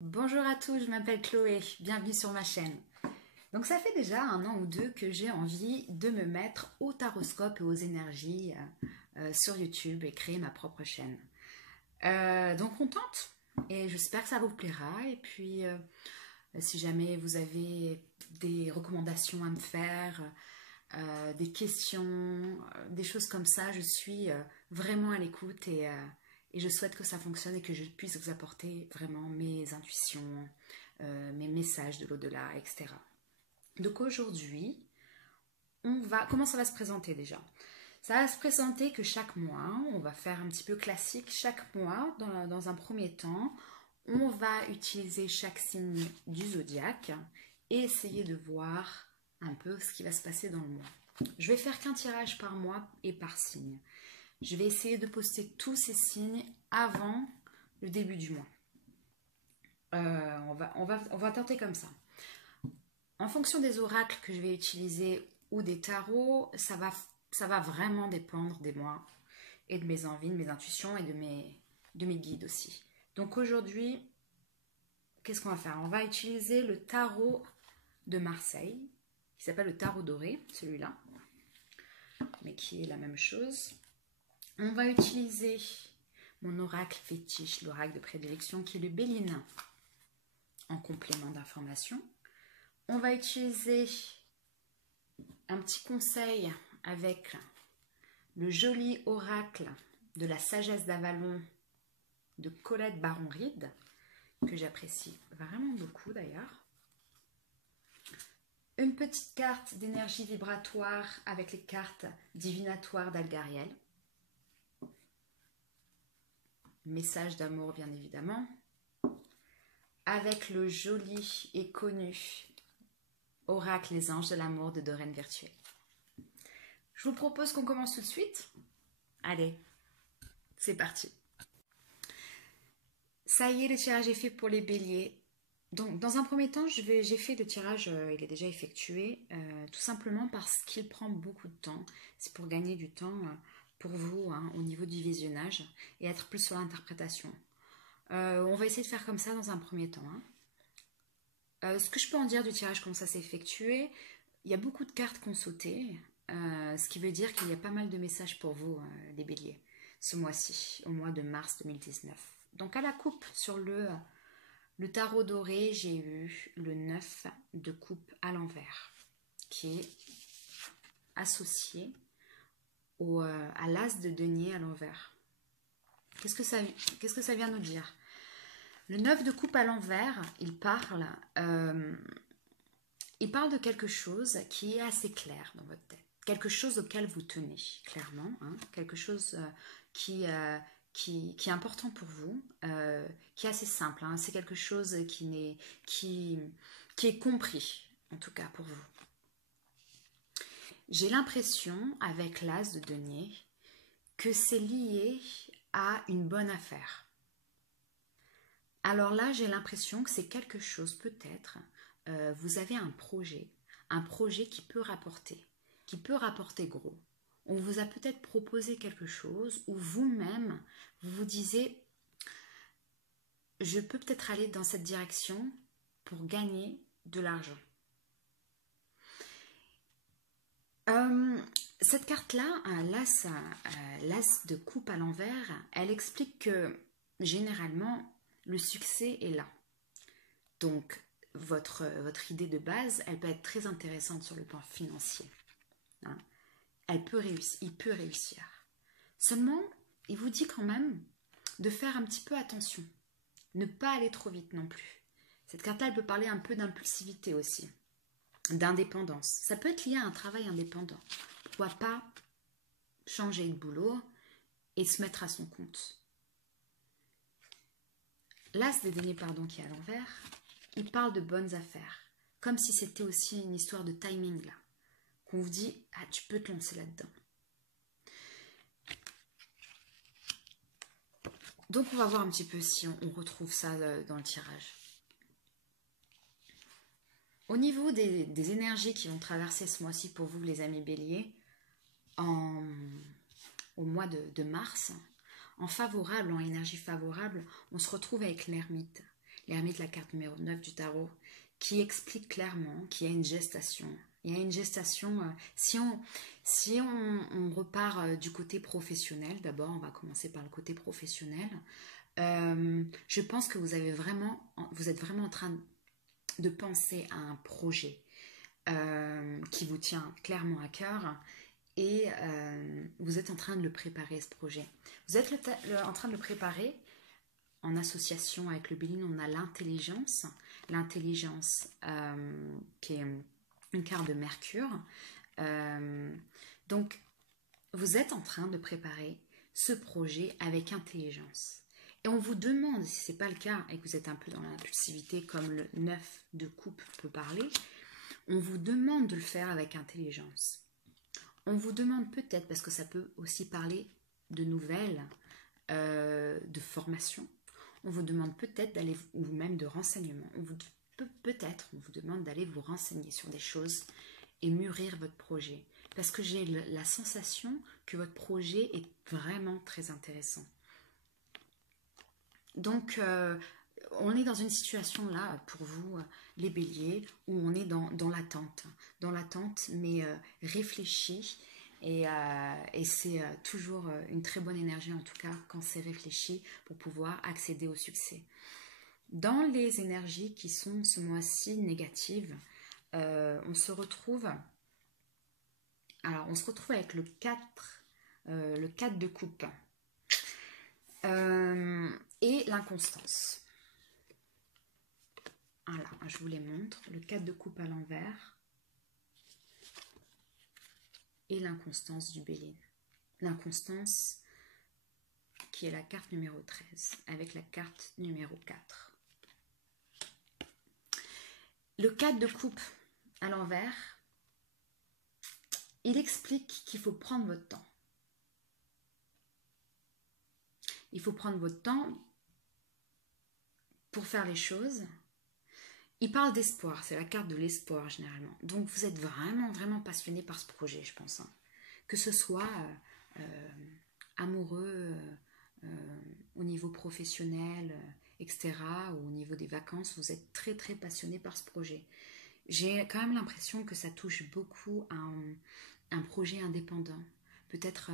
Bonjour à tous, je m'appelle Chloé, bienvenue sur ma chaîne. Donc ça fait déjà 1 an ou 2 que j'ai envie de me mettre au taroscope et aux énergies sur YouTube et créer ma propre chaîne. Donc on tente et j'espère que ça vous plaira. Et puis si jamais vous avez des recommandations à me faire, des questions, des choses comme ça, je suis vraiment à l'écoute et je souhaite que ça fonctionne et que je puisse vous apporter vraiment mes intuitions, mes messages de l'au-delà, etc. Donc aujourd'hui, comment ça va se présenter déjà? Ça va se présenter que chaque mois, on va faire un petit peu classique. Chaque mois, dans un premier temps, on va utiliser chaque signe du zodiaque et essayer de voir un peu ce qui va se passer dans le mois. Je vais faire qu'un tirage par mois et par signe. Je vais essayer de poster tous ces signes avant le début du mois. On va tenter comme ça. En fonction des oracles que je vais utiliser ou des tarots, ça va vraiment dépendre des mois et de mes envies, de mes intuitions et de mes guides aussi. Donc aujourd'hui, qu'est-ce qu'on va faire? On va utiliser le tarot de Marseille, qui s'appelle le tarot doré, celui-là, mais qui est la même chose. On va utiliser mon oracle fétiche, l'oracle de prédilection, qui est le Bélinin, en complément d'information. On va utiliser un petit conseil avec le joli oracle de la sagesse d'Avalon de Colette Baron-Ride, que j'apprécie vraiment beaucoup d'ailleurs. Une petite carte d'énergie vibratoire avec les cartes divinatoires d'Algariel. Message d'amour bien évidemment. Avec le joli et connu oracle Les Anges de l'amour de Doreen Virtuelle. Je vous propose qu'on commence tout de suite. Allez, c'est parti. Ça y est, le tirage est fait pour les béliers. Donc, dans un premier temps, j'ai fait le tirage, il est déjà effectué, tout simplement parce qu'il prend beaucoup de temps. C'est pour gagner du temps pour vous au niveau du visionnage et être plus sur l'interprétation. On va essayer de faire comme ça dans un premier temps. Ce que je peux en dire du tirage, comment ça s'est effectué, il y a beaucoup de cartes qui ont sauté, ce qui veut dire qu'il y a pas mal de messages pour vous, les béliers, ce mois-ci, au mois de mars 2019. Donc à la coupe sur le tarot doré, j'ai eu le 9 de coupe à l'envers, qui est associé à l'as de denier à l'envers. Qu'est-ce que ça vient nous dire? Le 9 de coupe à l'envers, il parle de quelque chose qui est assez clair dans votre tête. Quelque chose auquel vous tenez, clairement. Quelque chose qui est important pour vous, qui est assez simple. C'est quelque chose qui est compris, en tout cas pour vous. J'ai l'impression, avec l'as de denier, que c'est lié à une bonne affaire. Alors là, j'ai l'impression que c'est quelque chose, peut-être, vous avez un projet qui peut rapporter gros. On vous a peut-être proposé quelque chose ou vous-même, vous vous disiez, je peux peut-être aller dans cette direction pour gagner de l'argent. Cette carte-là, l'as de coupe à l'envers, elle explique que généralement, le succès est là. Donc, votre idée de base, elle peut être très intéressante sur le plan financier. Il peut réussir. Seulement, il vous dit quand même de faire un petit peu attention. Ne pas aller trop vite non plus. Cette carte-là, elle peut parler un peu d'impulsivité aussi, d'indépendance. Ça peut être lié à un travail indépendant. Pourquoi pas changer de boulot et se mettre à son compte. L'as des deniers, qui est à l'envers, il parle de bonnes affaires. Comme si c'était aussi une histoire de timing là. Qu'on vous dit, tu peux te lancer là-dedans. Donc on va voir un petit peu si on retrouve ça dans le tirage. Au niveau des énergies qui vont traverser ce mois-ci pour vous, les amis béliers, au mois de mars, en énergie favorable, on se retrouve avec l'ermite. l'ermite, la carte numéro 9 du tarot, qui explique clairement qu'il y a une gestation. Il y a une gestation, si on repart du côté professionnel, d'abord on va commencer par le côté professionnel, je pense que vous êtes vraiment en train de penser à un projet qui vous tient clairement à cœur et vous êtes en train de le préparer, ce projet. Vous êtes en train de le préparer en association avec le Béline. On a l'intelligence qui est une carte de Mercure. Donc, vous êtes en train de préparer ce projet avec intelligence. Et on vous demande, si ce n'est pas le cas et que vous êtes un peu dans l'impulsivité comme le 9 de coupe peut parler, on vous demande de le faire avec intelligence. On vous demande peut-être, parce que ça peut aussi parler de nouvelles, de formation, on vous demande peut-être d'aller, ou même de renseignements, on vous demande d'aller vous renseigner sur des choses et mûrir votre projet. Parce que j'ai la sensation que votre projet est vraiment très intéressant. Donc, on est dans une situation là, pour vous, les béliers, où on est dans l'attente, mais réfléchie. Et c'est toujours une très bonne énergie, en tout cas, quand c'est réfléchi, pour pouvoir accéder au succès. Dans les énergies qui sont ce mois-ci négatives, on se retrouve avec le 4 de coupe. Et l'inconstance. Voilà, je vous les montre. Le 4 de coupe à l'envers. Et l'inconstance du Béline. L'inconstance qui est la carte numéro 13 avec la carte numéro 4. Le 4 de coupe à l'envers, il explique qu'il faut prendre votre temps. Il faut prendre votre temps pour faire les choses. Il parle d'espoir, c'est la carte de l'espoir généralement. Donc vous êtes vraiment, vraiment passionné par ce projet, je pense. Que ce soit amoureux au niveau professionnel, etc., ou au niveau des vacances, vous êtes très, très passionné par ce projet. J'ai quand même l'impression que ça touche beaucoup à un projet indépendant. Peut-être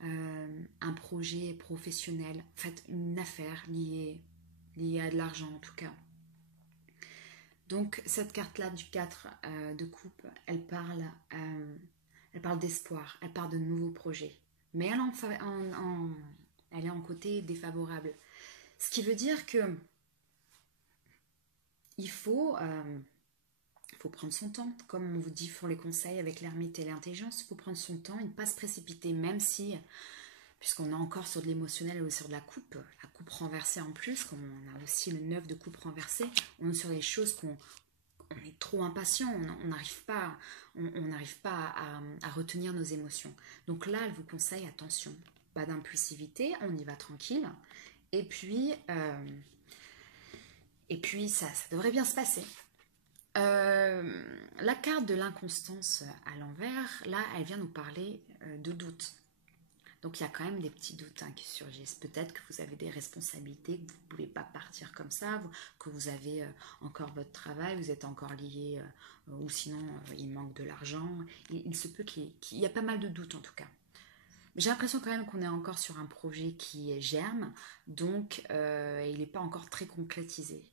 un projet professionnel, en fait une affaire liée à de l'argent en tout cas. Donc cette carte-là du 4 de coupe, elle parle d'espoir, elle parle de nouveaux projets. Mais elle est en côté défavorable. Ce qui veut dire que il faut prendre son temps, comme on vous dit pour les conseils avec l'ermite et l'intelligence, il faut prendre son temps et ne pas se précipiter, même si, puisqu'on est encore sur de l'émotionnel ou sur de la coupe renversée en plus, comme on a aussi le 9 de coupe renversée, on est sur des choses qu'on est trop impatient, on n'arrive pas, à retenir nos émotions. Donc là, elle vous conseille, attention, pas d'impulsivité, on y va tranquille, et puis ça devrait bien se passer. La carte de l'inconstance à l'envers, là, elle vient nous parler de doute. Donc il y a quand même des petits doutes qui surgissent. Peut-être que vous avez des responsabilités, que vous ne pouvez pas partir comme ça, que vous avez encore votre travail, vous êtes encore lié, ou sinon il manque de l'argent. Il se peut qu'il y a pas mal de doutes en tout cas. J'ai l'impression quand même qu'on est encore sur un projet qui germe, donc il n'est pas encore très concrétisé.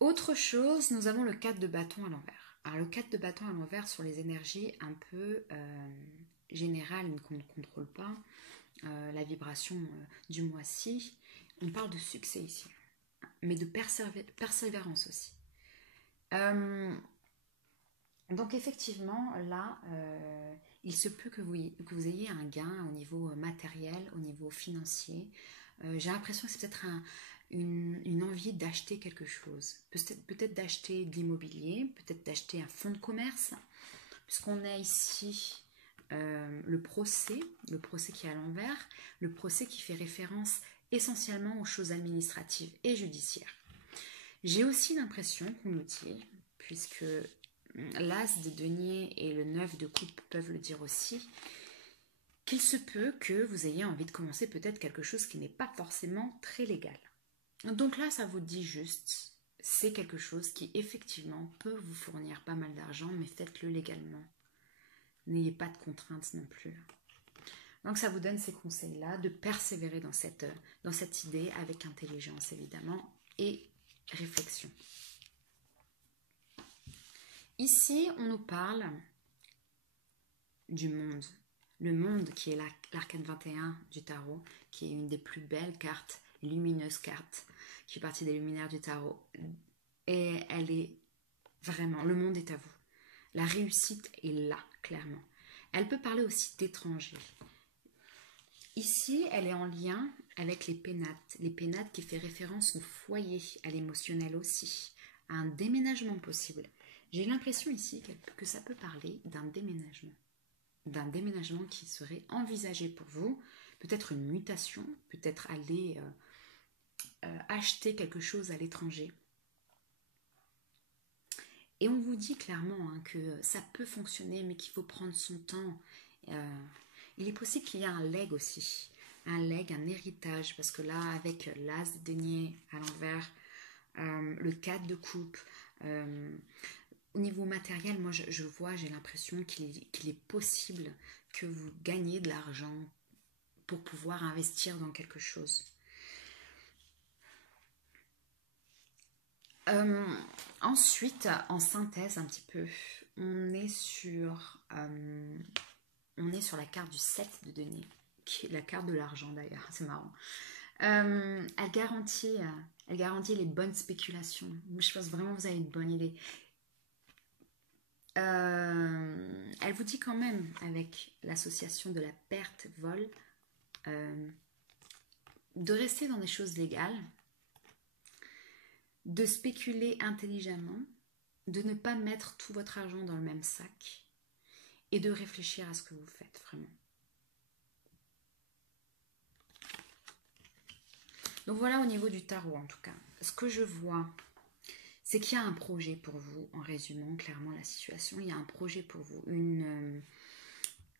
Autre chose, nous avons le 4 de bâton à l'envers. Alors le 4 de bâton à l'envers sur les énergies un peu générales qu'on ne contrôle pas, la vibration du mois-ci, on parle de succès ici, mais de persévérance aussi. Donc effectivement, là, il se peut que vous ayez un gain au niveau matériel, au niveau financier. J'ai l'impression que c'est peut-être une envie d'acheter quelque chose. Peut-être d'acheter de l'immobilier, peut-être d'acheter un fonds de commerce, puisqu'on a ici le procès qui est à l'envers, le procès qui fait référence essentiellement aux choses administratives et judiciaires. J'ai aussi l'impression qu'on nous dit, puisque l'as de denier et le 9 de coupe peuvent le dire aussi, qu'il se peut que vous ayez envie de commencer peut-être quelque chose qui n'est pas forcément très légal. Donc là, ça vous dit juste, c'est quelque chose qui effectivement peut vous fournir pas mal d'argent, mais faites-le légalement. N'ayez pas de contraintes non plus. Donc ça vous donne ces conseils-là, de persévérer dans cette idée avec intelligence évidemment et réflexion. Ici, on nous parle du monde. Le monde qui est l'arcane 21 du tarot, qui est une des plus belles cartes, lumineuses cartes, qui fait partie des luminaires du tarot. Et elle est vraiment, le monde est à vous. La réussite est là, clairement. Elle peut parler aussi d'étrangers. Ici, elle est en lien avec les pénates. Les pénates qui fait référence au foyer, à l'émotionnel aussi, à un déménagement possible. J'ai l'impression ici que ça peut parler d'un déménagement. D'un déménagement qui serait envisagé pour vous. Peut-être une mutation, peut-être aller acheter quelque chose à l'étranger. Et on vous dit clairement que ça peut fonctionner, mais qu'il faut prendre son temps. Il est possible qu'il y ait un legs aussi, un legs, un héritage, parce que là, avec l'as de denier à l'envers, le 4 de coupe, au niveau matériel, moi je vois, j'ai l'impression qu'il est possible que vous gagnez de l'argent pour pouvoir investir dans quelque chose. Ensuite, en synthèse un petit peu, on est sur la carte du 7 de denier, qui est la carte de l'argent d'ailleurs, c'est marrant. Elle garantit les bonnes spéculations. Je pense vraiment que vous avez une bonne idée. Elle vous dit quand même, avec l'association de la perte-vol, de rester dans des choses légales, de spéculer intelligemment, de ne pas mettre tout votre argent dans le même sac et de réfléchir à ce que vous faites vraiment. Donc voilà au niveau du tarot en tout cas. Ce que je vois, c'est qu'il y a un projet pour vous, en résumant clairement la situation. Il y a un projet pour vous,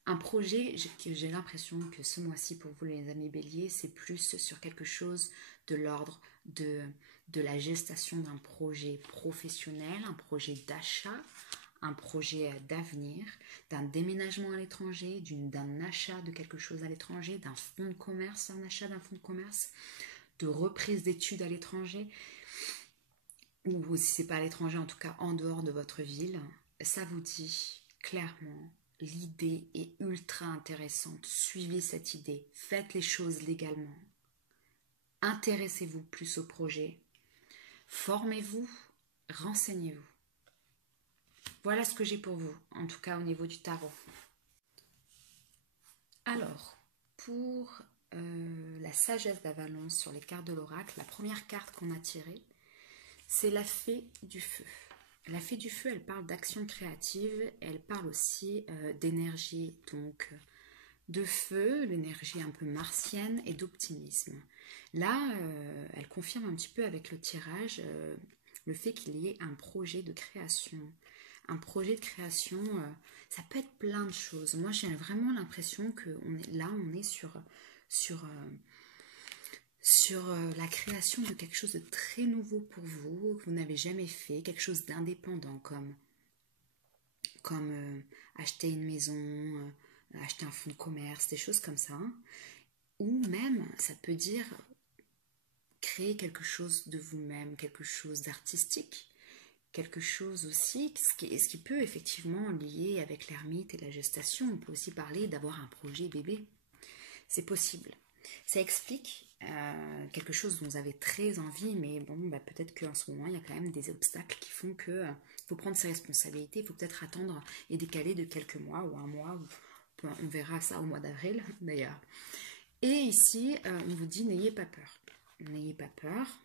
un projet que j'ai l'impression que ce mois-ci pour vous les amis béliers, c'est plus sur quelque chose de l'ordre de la gestation d'un projet professionnel, un projet d'achat, un projet d'avenir, d'un déménagement à l'étranger, d'un achat de quelque chose à l'étranger, d'un fonds de commerce, un achat d'un fonds de commerce, de reprise d'études à l'étranger, ou si ce n'est pas à l'étranger, en tout cas en dehors de votre ville. Ça vous dit clairement, l'idée est ultra intéressante. Suivez cette idée, faites les choses légalement. Intéressez-vous plus au projet. Formez-vous, renseignez-vous. Voilà ce que j'ai pour vous, en tout cas au niveau du tarot. Alors, pour la sagesse d'Avalon sur les cartes de l'oracle, la première carte qu'on a tirée, c'est la fée du feu. La fée du feu, elle parle d'action créative, elle parle aussi d'énergie, donc de feu, l'énergie un peu martienne et d'optimisme. Là, elle confirme un petit peu avec le tirage le fait qu'il y ait un projet de création. Un projet de création, ça peut être plein de choses. Moi, j'ai vraiment l'impression que on est sur la création de quelque chose de très nouveau pour vous, que vous n'avez jamais fait, quelque chose d'indépendant comme acheter une maison, acheter un fonds de commerce, des choses comme ça. Ou même, ça peut dire créer quelque chose de vous-même, quelque chose d'artistique, quelque chose aussi, ce qui peut effectivement lier avec l'ermite et la gestation. On peut aussi parler d'avoir un projet bébé. C'est possible. Ça explique quelque chose dont vous avez très envie, mais bon, peut-être qu'en ce moment, il y a quand même des obstacles qui font que faut prendre ses responsabilités, il faut peut-être attendre et décaler de quelques mois ou un mois, on verra ça au mois d'avril d'ailleurs. Et ici, on vous dit n'ayez pas peur. N'ayez pas peur.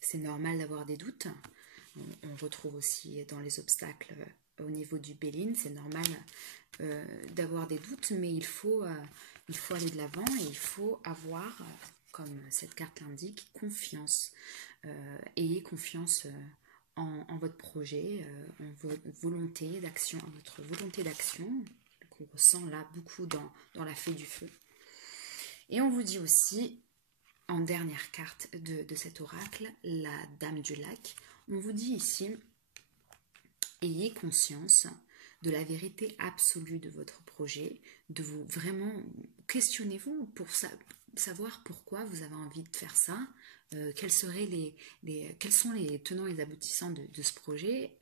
C'est normal d'avoir des doutes. On retrouve aussi dans les obstacles au niveau du Béline, c'est normal d'avoir des doutes, mais il faut aller de l'avant et il faut avoir, comme cette carte l'indique, confiance. Ayez confiance en votre projet, en votre volonté d'action, qu'on ressent là beaucoup dans la fée du feu. Et on vous dit aussi, en dernière carte de cet oracle, la Dame du Lac, on vous dit ici, ayez conscience de la vérité absolue de votre projet, de vous vraiment questionnez-vous pour savoir pourquoi vous avez envie de faire ça, quels sont les tenants et les aboutissants de ce projet.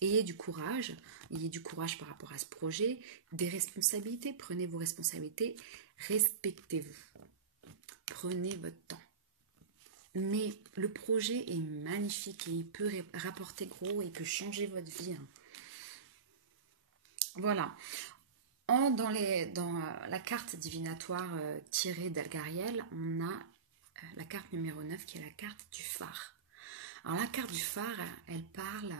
Ayez du courage par rapport à ce projet, des responsabilités, prenez vos responsabilités, respectez-vous, prenez votre temps. Mais le projet est magnifique et il peut rapporter gros et il peut changer votre vie. Voilà. Dans la carte divinatoire tirée d'Algariel, on a la carte numéro 9 qui est la carte du phare. Alors la carte du phare, elle parle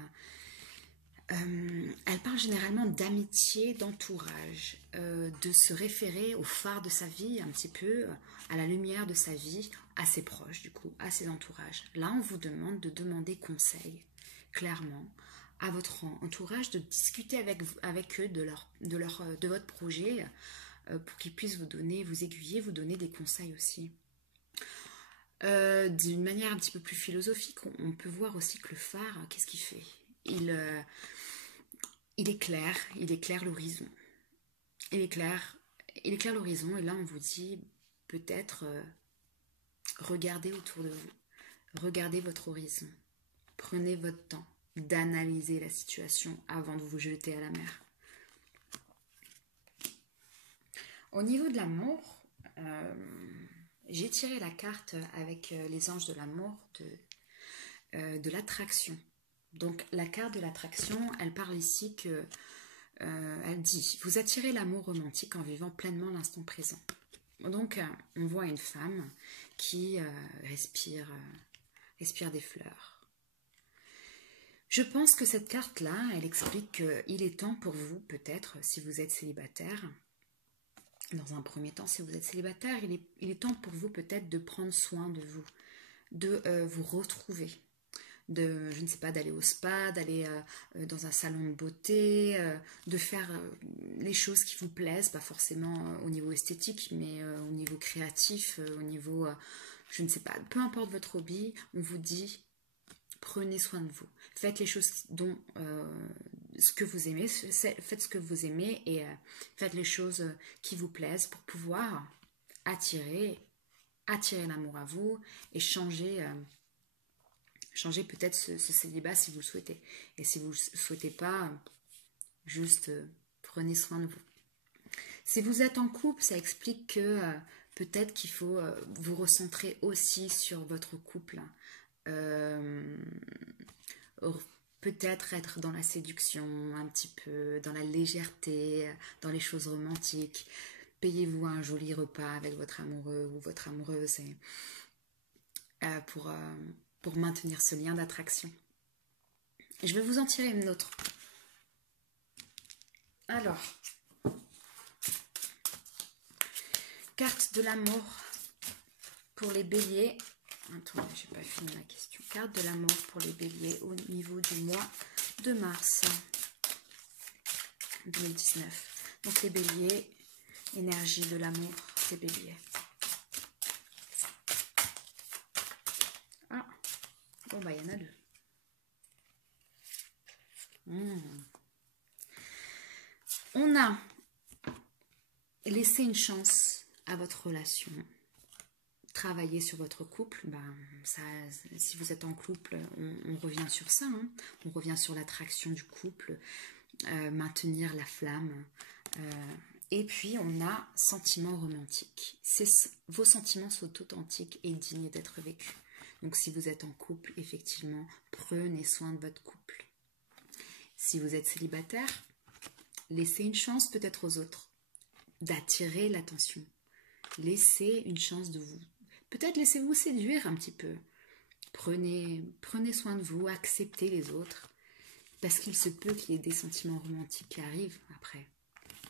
généralement d'amitié, d'entourage, de se référer au phare de sa vie, un petit peu à la lumière de sa vie, à ses proches du coup, à ses entourages. Là, on vous demande de demander conseil, clairement, à votre entourage, de discuter avec eux de votre projet pour qu'ils puissent vous aiguiller, vous donner des conseils aussi. D'une manière un petit peu plus philosophique, on peut voir aussi que le phare, qu'est-ce qu'il fait ? Il éclaire l'horizon. Il éclaire l'horizon et là on vous dit peut-être regardez autour de vous, regardez votre horizon, prenez votre temps d'analyser la situation avant de vous jeter à la mer. Au niveau de l'amour, j'ai tiré la carte avec les anges de l'amour de l'attraction. Donc la carte de l'attraction, elle parle ici que elle dit « Vous attirez l'amour romantique en vivant pleinement l'instant présent ». Donc on voit une femme qui respire des fleurs. Je pense que cette carte-là, elle explique qu'il est temps pour vous, peut-être, si vous êtes célibataire, dans un premier temps, si vous êtes célibataire, il est temps pour vous peut-être de prendre soin de vous, de vous retrouver, je ne sais pas, d'aller au spa, d'aller dans un salon de beauté, de faire les choses qui vous plaisent, pas forcément au niveau esthétique, mais au niveau créatif, au niveau, je ne sais pas, peu importe votre hobby, on vous dit, prenez soin de vous. Faites les choses ce que vous aimez, faites ce que vous aimez et faites les choses qui vous plaisent pour pouvoir attirer l'amour à vous et changer peut-être ce célibat si vous le souhaitez. Et si vous ne le souhaitez pas, juste prenez soin de vous. Si vous êtes en couple, ça explique que peut-être qu'il faut vous recentrer aussi sur votre couple. Peut-être être dans la séduction, un petit peu, dans la légèreté, dans les choses romantiques. Payez-vous un joli repas avec votre amoureux ou votre amoureuse pour maintenir ce lien d'attraction. Je vais vous en tirer une autre. Alors, carte de l'amour pour les béliers. Attendez, je n'ai pas fini ma question. Carte de l'amour pour les béliers au niveau du mois de mars 2019. Donc les béliers, énergie de l'amour des béliers. Ah, bon bah il y en a deux. On a laissé une chance à votre relation. Travailler sur votre couple, si vous êtes en couple, on revient sur ça, hein. On revient sur l'attraction du couple, maintenir la flamme, et puis on a sentiments romantiques. Vos sentiments sont authentiques et dignes d'être vécus. Donc si vous êtes en couple, effectivement, prenez soin de votre couple. Si vous êtes célibataire, laissez une chance peut-être aux autres d'attirer l'attention. Laissez une chance de vous. Peut-être laissez-vous séduire un petit peu. Prenez soin de vous, acceptez les autres. Parce qu'il se peut qu'il y ait des sentiments romantiques qui arrivent après.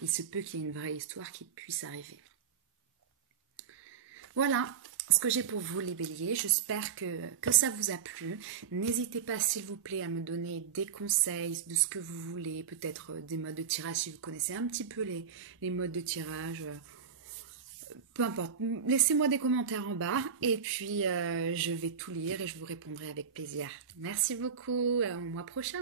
Il se peut qu'il y ait une vraie histoire qui puisse arriver. Voilà, ce que j'ai pour vous les béliers. J'espère que ça vous a plu. N'hésitez pas s'il vous plaît à me donner des conseils de ce que vous voulez, peut-être des modes de tirage si vous connaissez un petit peu les modes de tirage. Peu importe, laissez-moi des commentaires en bas et puis je vais tout lire et je vous répondrai avec plaisir. Merci beaucoup, au mois prochain.